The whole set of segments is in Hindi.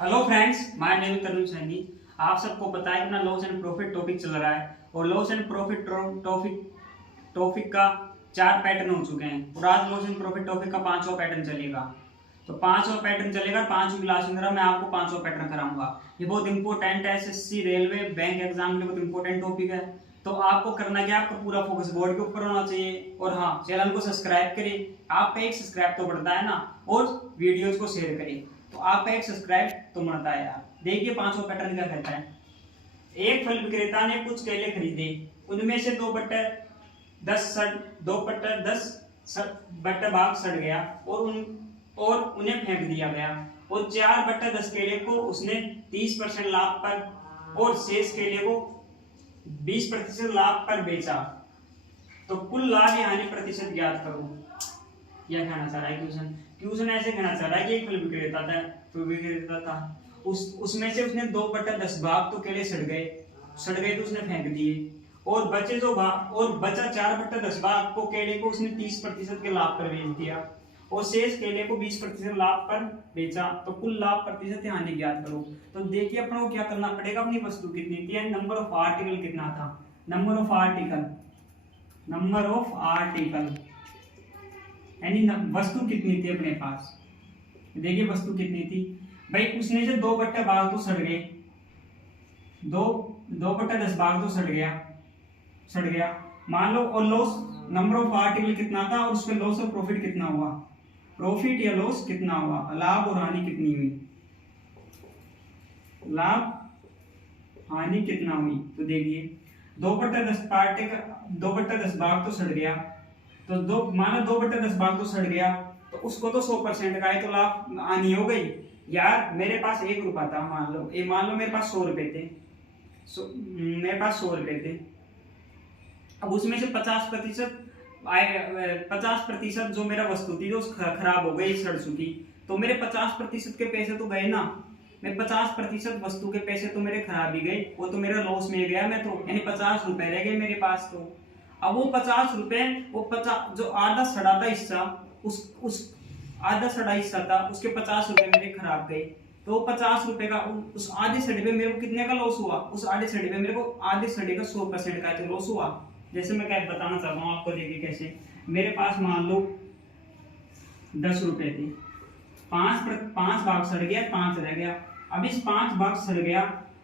Hello friends, my name is Tarun Saini. आप सबको पता है अपना लॉस एंड प्रॉफिट टॉपिक चल रहा है और लॉस एंड प्रॉफिट टॉपिक का 4 पैटर्न हो चुके हैं और आज लॉस एंड प्रॉफिट टॉपिक का 5वां पैटर्न चलेगा। तो 5वां पैटर्न चलेगा, 5वीं क्लास के अंदर मैं आपको 5वां पैटर्न कराऊंगा। ये बहुत इंपॉर्टेंट है, एसएससी रेलवे बैंक एग्जाम के लिए बहुत इंपॉर्टेंट टॉपिक है। तो आपको करना क्या, आपका पूरा फोकस बोर्ड के ऊपर होना चाहिए और हाँ, चैनल को सब्सक्राइब करें। आपका एक सब्सक्राइब तो बढ़ता है ना, और वीडियोज को शेयर करें तो आपका एक सब्सक्राइब तो बढ़ता है यार। देखिए 5वां पैटर्न क्या कहता है। एक फल विक्रेता ने कुछ केले खरीदे, उनमें से 2/10 भाग सड़ गया और उन्हें फेंक दिया गया और 4/10 केले को उसने 30% लाभ पर और शेष केले को 20% लाभ पर बेचा। तो कुल लाभ या हानि प्रतिशत ज्ञात करो। यह कहना चाह रहा है क्वेश्चन ऐसे कहना चाह रहा है कि एक फल विक्रेता था, उसमें से उसने 2/10 भाग तो केले सड़ गए तो उसने फेंक दिए और बचा 4/10 भाग को केले को उसने 30% के लाभ पर बेच दिया और शेष केले को 20% लाभ पर बेचा। तो कुल लाभ प्रतिशत हानि ज्ञात करो। तो देखिए अपने को क्या करना पड़ेगा, अपनी वस्तु कितनी थी, नंबर ऑफ आर्टिकल कितना था, नंबर ऑफ आर्टिकल यानी वस्तु कितनी थी अपने पास। देखिए वस्तु कितनी थी भाई, उसने से 2/10 भाग तो सड़ गए, 2/10 भाग तो सड़ गया मान लो। और लॉस, नंबर ऑफ आर्टिकल कितना था और उसमें लॉस और प्रॉफिट कितना हुआ, प्रॉफिट या लॉस कितना हुआ, लाभ और हानि कितनी हुई, लाभ हानि कितना हुई। तो देखिए 2/10 भाग तो सड़ गया, तो मानो 2/10 भाग तो सड़ गया तो उसको तो 100% का है, तो लाभ हानि हो गई। यार मेरे पास 1 रुपया था, मान लो मेरे पास 100 रुपए थे, मेरे पास 100 रुपए थे। अब उसमें से 50% जो मेरा वस्तु थी जो खराब हो गई, सड़ चुकी, तो मेरे 50% के पैसे तो गए ना। मैं 50% वस्तु के पैसे तो मेरे खराब ही गए, वो तो मेरा लॉस में गया। मैं तो यानी 50 रुपए रह गए मेरे पास। तो अब वो 50 रुपए, वो 50 जो आधा सड़ा था हिस्सा, उस आधा सड़ा हिस्सा था, उसके 50 रुपए मेरे खराब गए। तो 50 रुपए का उस आधे सड़े पे मेरे को कितने का लॉस हुआ, उस आधे सड़े पे मेरे को आधे सड़े का 100% का तो लॉस हुआ। जैसे मैं क्या बताना चाहता हूँ आपको, देखिए कैसे। मेरे पास मान लो 10 रुपए थे, 5 भाग सड़ गया, 5 रह गया। अब इस 5 भाग सड़ गया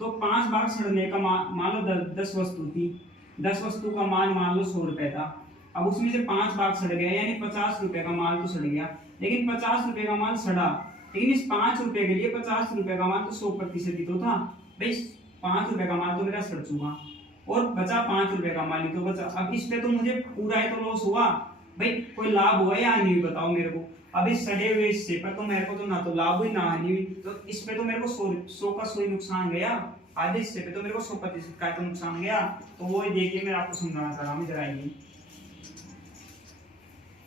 तो 5 भाग सड़ने का मान लो 10 वस्तु थी, 10 वस्तु का मान मान लो 100 रुपए था। अब उसमें से 5 भाग सड़ गया यानी 50 रुपए का माल तो सड़ गया, लेकिन 50 रुपए का माल सड़ा, लेकिन इस 5 रुपए के लिए 50 रुपए का माल तो 100% ही तो था भाई। 5 रुपए का माल तो मेरा सड़ चुका और बचा 5 रुपए का माल ही तो बचा। अब इस पे तो मुझे पूरा ही तो लॉस हुआ भाई, कोई लाभ हुआ या हानि हुई बताओ मेरे को। अब इस सड़े हुए हिस्से पर तो मेरे को तो ना तो लाभ हुई ना हानि हुई, तो इस पे तो मेरे को 100 का 100 नुकसान गया। आधे हिस्से पे तो मेरे को 100% का तो नुकसान गया। तो वो देखिए मैं आपको समझाना चाह रहा हूँ, जरा ये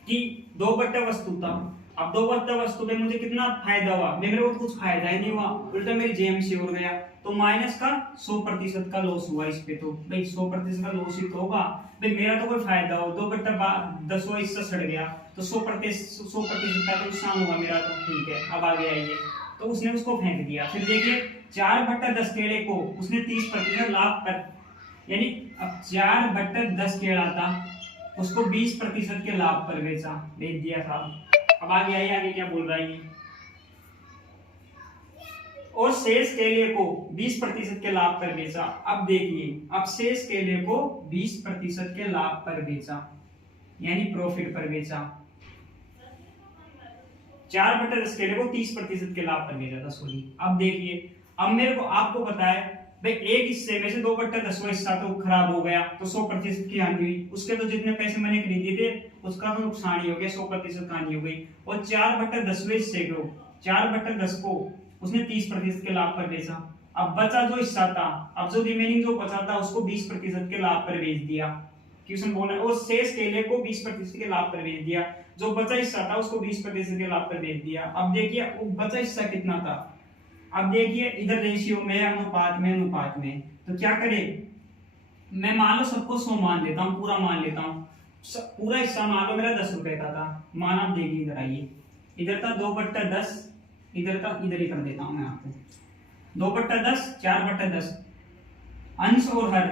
कि 2/10 वस्तु था। अब 2/10 वस्तु में मुझे कितना फायदा हुआ, मेरे को कुछ फायदा ही नहीं हुआ, उल्टा मेरी जेब से उड़ गया। तो माइनस का 100% का लॉस हुआ इस पे। तो भाई 100% का लॉस ही तो होगा भाई, मेरा तो कोई फायदा हो। 2/10 हिस्सा सड़ गया तो 100% का तो नुकसान हुआ मेरा, तो ठीक है। अब आगे आइए, तो उसने उसको फेंक दिया। फिर देखिए 4/10 केले को उसने 30% लाभ पर, यानी अब 4/10 केला था, उसको 20% के लाभ पर बेच दिया था। अब आगे आइए, आगे क्या बोल रहा है ये, और शेष केले को 20% के लाभ पर बेचा। अब देखिए, अब शेष केले को 20% के लाभ पर बेचा यानी प्रॉफिट पर बेचा। 4/10 केले को 30% के लाभ पर बेचा था, सॉरी। अब देखिए, अब मेरे को आपको पता है भाई, एक हिस्से में से 2/10 हिस्सा तो खराब हो गया तो 100% की हानि हुई। उसके तो जितने पैसे मैंने खरीदे थे उसका तो नुकसान ही हो गया, 100% की हानि हो गई। और 4/10 हिस्से को, 4/10 को उसने 30% के लाभ पर बेचा। अब बचा जो हिस्सा था, अब जो रिमेनिंग जो बचा था उसको 20% के लाभ पर बेच दिया। क्वेश्चन बोला, और शेष केले को 20% के लाभ पर बेच दिया। जो बचा हिस्सा था उसको 20% के लाभ पर बेच दिया। अब देखिए वो बचा हिस्सा कितना था। अब देखिए इधर रेशियो में, अनुपात में, तो क्या करे, मैं मान लो सबको 100 मान लेता हूँ, पूरा मान लेता हूँ। पूरा हिस्सा मान लो मेरा 10 रुपए का था, मान आप देखिए इधर आइए, इधर था 2/10 इधर का इधर ही कर देता हूं मैं आपको। 2/10 4/10 अंश और हर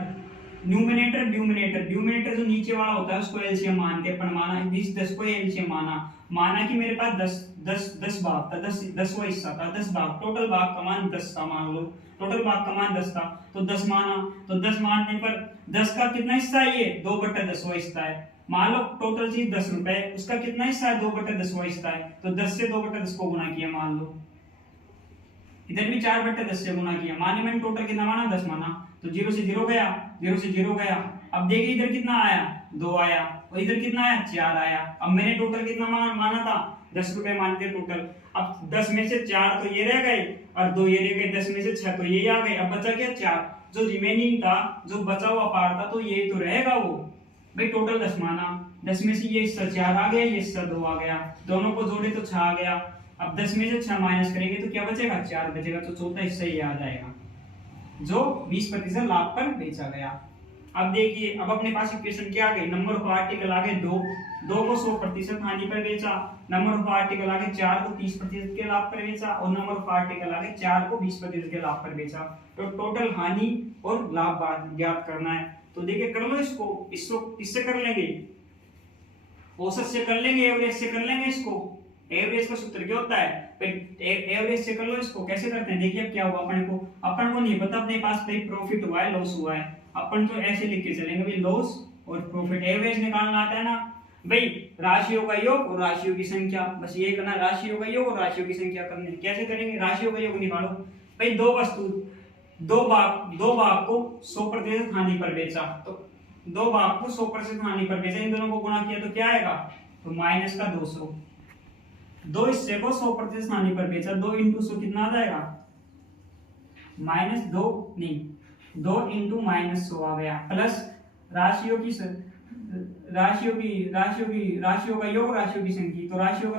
न्यूमिनेटर ड्यूमिनेटर। ड्यूमिनेटर जो नीचे वाला होता है उसको एलसीएम मान के अपन माना, इस 10 को एलसीएम माना कि मेरे पास 10 भाग था, 10वां हिस्सा था, 10 भाग, टोटल भाग का मान 10 था मान लो, टोटल भाग का मान 10 था, तो 10 माना, तो 10 मानने पर 10 का कितना हिस्सा है, ये 2/10वां हिस्सा है। मान लो टोटल चीज 10 रुपए, उसका कितना हिस्सा है, 2/10वां हिस्सा है, तो 10 से 2/10 को गुना किया मान लो, इधर भी 4/10 से गुना किया, माने मैंने टोटल कितना माना, 10 माना, तो 0 से 0 गया, 0 से 0 गया। अब देखिए इधर कितना आया, 2 आया, और इधर कितना आया, 4 आया। अब मैंने टोटल कितना माना था, 10 रुपए मान के टोटल। अब 10 में से 4 तो ये रह गए और 2 ये रह गए, 10 में से 6 तो ये आ गए, अब बचा क्या, 4। जो रिमेनिंग था, जो बचा हुआ पार्ट था, तो ये तो रहेगा वो भाई। टोटल 10 माना, 10 में से ये हिस्सा 4 आ गया, ये हिस्सा 2 आ गया, दोनों को जोड़े तो 6 आ गया। अब 10 में से 6 माइनस करेंगे तो क्या बचेगा, 4 बचेगा, तो चौथा हिस्सा ये आ जाएगा जो 20% लाभ पर बेचा गया। अब देखिए, अब अपने पास इक्वेशन क्या आ गई, नंबर ऑफ आर्टिकल आ गए 2 को 100% हानि पर बेचा, नंबर ऑफ आर्टिकल आ गए 4 को 30% के लाभ पर बेचा, और नंबर ऑफ आर्टिकल आ गए 4 को 20% के लाभ पर बेचा। तो टोटल हानि और लाभ ज्ञात करना है। तो देखिए कर लो इसको इससे कर लेंगे, औसत से कर लेंगे, एवरेज से कर लेंगे। इसको एवरेज का सूत्र क्या होता है, एवरेज से कर लो। इसको कैसे करते हैं, देखिए अब क्या हुआ, अपन को नहीं पता अपने पास भाई प्रॉफिट हुआ है लॉस हुआ है, अपन तो ऐसे लिख के चलेंगे भाई लॉस और प्रॉफिट। एवरेज निकालना आता है ना भाई, राशियों का योग और राशियों की संख्या, बस ये करना, राशियों का योग और राशियों की संख्या करने। कैसे करेंगे, राशियों का योग निकालो भाई, दो भाग को 100% हानि पर बेचा, तो 2 भाग को 100% हानि पर बेचा, इन दोनों को गुणा किया तो क्या आएगा, तो माइनस का 200। 2 हिस्से को 100% हानि पर बेचा, 2 × 100 कितना आ जाएगा, -2 नहीं 2 × -100 आ गया, प्लस राशियों का योग, राशियों की संख्या, तो राशियों का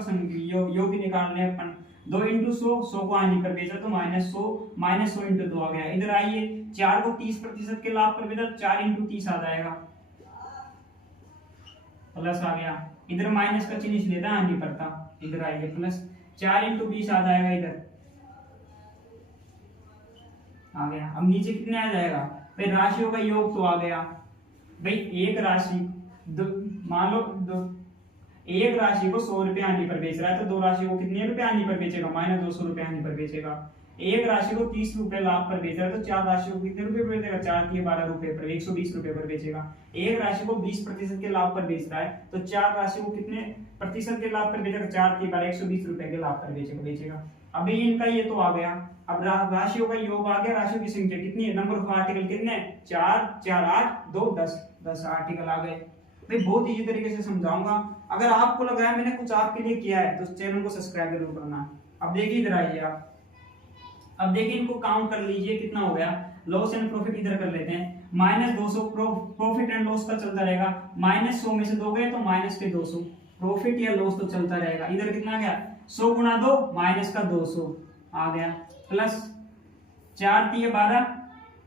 योग निकालने अपन 2 × 100 को हानि पर बेचा, तो -100 × 2 आ गया। इधर आइए, 4 को 30% के लाभ पर बेचा, 4 × 30 आ जाएगा, प्लस आ गया, इधर माइनस का चिन्ह इसलिए था हानि पर था, इधर आइए प्लस 4 × 20 आ जाएगा, इधर आ गया। अब नीचे कितने आ जाएगा भाई, राशियों का योग तो आ गया भाई, एक राशि मान लो एक राशि को 100 रुपए हानि पर बेच रहा है, तो 2 राशि को कितने रुपए हानि पर बेचेगा, -200 रुपए हानि पर बेचेगा। एक राशि को 30 रुपए लाभ पर बेच रहा है, तो 4 राशि को कितने रुपए पर बेचेगा, 4 × 12 रुपए पर, 120 रुपए पर बेचेगा। एक राशि को 20% के लाभ पर बेच रहा है, तो 4 राशि को कितने प्रतिशत के लाभ पर बेचेगा, 4 × 12 120 रुपए के लाभ पर बेचेगा। अभी इनका ये तो आ गया। अब राशियों का योग आ गया, राशियों की संख्या कितनी है, नंबर ऑफ आर्टिकल कितने, 4 4 8 2 10 आर्टिकल आ गए भाई। बहुत इजी तरीके से समझाऊंगा। अगर आपको लग रहा है मैंने कुछ आपके लिए किया है, तो चैनल को सब्सक्राइब जरूर करना। अब देखिए इधर आइए आप, अब देखिए इनको काउंट कर लीजिए, कितना हो गया, लॉस एंड प्रॉफिट इधर कर लेते हैं, -200 प्रॉफिट एंड लॉस का चलता रहेगा, -100 में से 2 गए तो -200, प्रॉफिट या लॉस तो चलता रहेगा। इधर कितना आ गया, 100 × 2 -200 आ गया, प्लस 4 × 12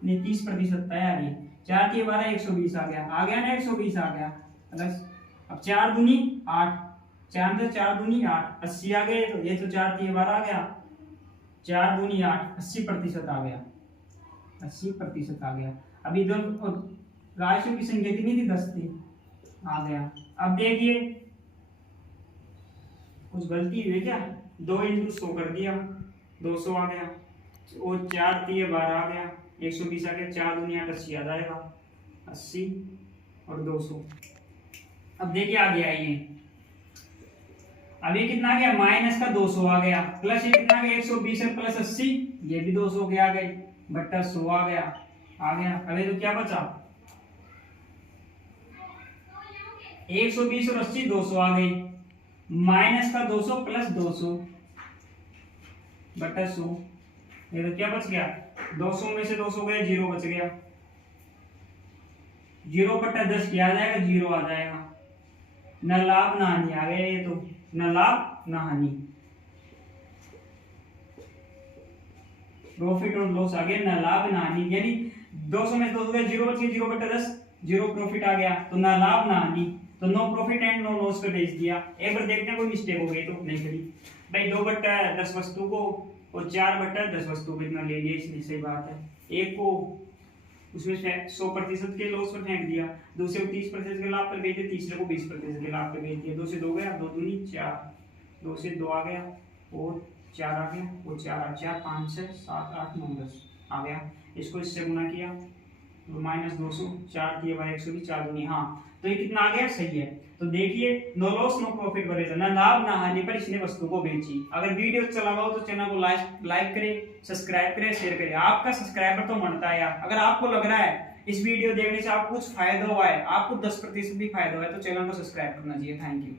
नहीं 30% तैयार है, 4 × 12 120 आ गया ना, 120 आ गया, प्लस अब 4 दूनी 8, 4 से 4 दूनी 8, 80 आ गए, तो ये तो 4 × 12 आ गया, 4 दूनी 8, 80% आ गया, 80% आ गया। अभी इधर राशियों की संख्या कितनी थी, 10 थी, आ गया। अब देखिए कुछ गलती हुई क्या, 2 × 100 कर दिया, 200 आ गया, और 4 × 12 आ गया, 120 आ गया, 4 दूनी 8, 80 आ जाएगा, 80 और 200। अब देखिए आ गया ये, अब ये कितना आ गया, -200 आ गया, प्लस ये कितना आ गया, 120 है प्लस 80, ये भी 200 के आ गए, बट्टा 100 आ गया। अब ये तो क्या बचा, 120 और 80 200 आ गई, -200 प्लस 200 बटा 100, ये तो क्या बच गया, 200 में से 200 गए, 0 बच गया, 0/10 किया जाएगा, 0 आ जाएगा, न लाभ न हानि आ गया, ये तो न लाभ न हानि, प्रॉफिट और लॉस आ गया, न लाभ न हानि, यानी 200 में से 200 गए, 0 बच गया, 0/10 0 प्रॉफिट आ गया, तो न लाभ न हानि, तो no profit and no loss पे भेज दिया। एक बार देखते हैं कोई मिस्टेक हो गई तो नहीं करी भाई 2/10 वस्तु को और 4/10 वस्तु को इतना ले लिया, इसलिए सही बात है। एक को उसमें 100% के लॉस पर फेंक दिया, दूसरे को 30% के लाभ पर बेच दिया, तीसरे को 20% के लाभ पर बेच दिया। 2 से 2 गया, 2 दूनी 4, 2 से 2 आ गया और 4 आ गया, वो 4 4 5 6 7 8 9 10 आ गया। इसको इससे गुना किया तो -200, 4 दिए बाय 120, 4 दूनी, हाँ तो ये कितना आ गया, सही है। तो देखिए नो लॉस नो प्रॉफिट बनेगा, ना लाभ ना हानि पर इसने वस्तु को बेची। अगर वीडियो चला हुआ हो तो चैनल को लाइक करें, सब्सक्राइब करें, शेयर करें। आपका सब्सक्राइबर तो बनता है यार। अगर आपको लग रहा है इस वीडियो देखने से आपको कुछ फायदा हुआ है, आपको 10% भी फायदा हुआ है, तो चैनल को सब्सक्राइब करना चाहिए। Thank you.